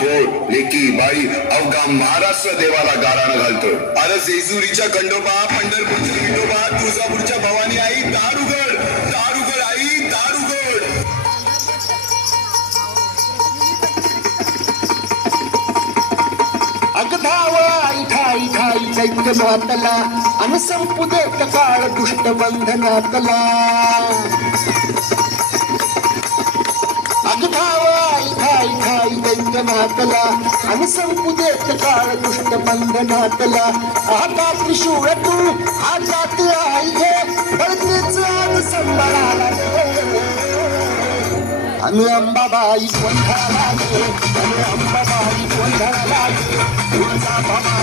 थोर लेकी बाई अवघा महाराष्ट्र देवाला गाराणं घालतो. अरे जेजुरीच्या खंडोबा, पंढरपूरच्या विठोबा, तुळजापूरच्या भवानी आई, दार उघड, दार उघड आई, दार उघड. अगधावा ठाई ठाई चैत्य मातला अन संपू देत काळ दुष्ट बंधनातला. अगधावा ठाई ठाई चैत्य मातला अन संपू देत काळ दुष्ट बंधनातला. आता त्रिशूळ तू हातात आई घे बळतेच आज संभाळाला अनु अंबाबाई गोंधळाला गे, अनु अंबाबाई गोंधळाला गे. तुळजा भवानी